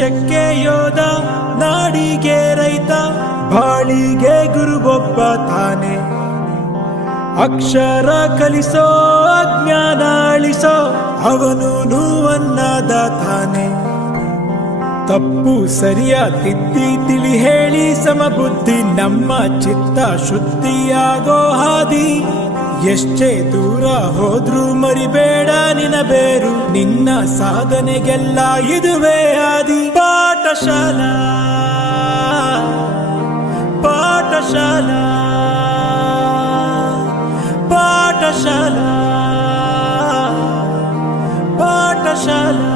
ದೇಶಕ್ಕೆ ಯೋಧ, ನಾಡಿಗೆ ರೈತ, ಬಾಳಿಗೆ ಗುರುವೊಬ್ಬ ತಾನೆ. ಅಕ್ಷರ ಕಲಿಸೋ ಅಜ್ಞಾನ ಅಳಿಸೋ ಅವನು ಅನ್ನದ ತಾನೆ. ತಪ್ಪು ಸರಿಯ ತಿದ್ದಿ ತಿಳಿ ಹೇಳಿ ಸಮಬುದ್ಧಿ ನಮ್ಮ ಚಿತ್ತ ಶುದ್ಧಿಯಾಗೋ ಹಾದಿ. ಎಷ್ಟೇ ದೂರ ಹೋದ್ರೂ ಮರಿಬೇಡ ನಿನ ಬೇರು, ನಿನ್ನ ಸಾಧನೆಗೆಲ್ಲ ಇದುವೇ ಆದಿ. ಪಾಠಶಾಲಾ ಪಾಠಶಾಲಾ ಪಾಠಶಾಲಾ ಪಾಠಶಾಲಾ.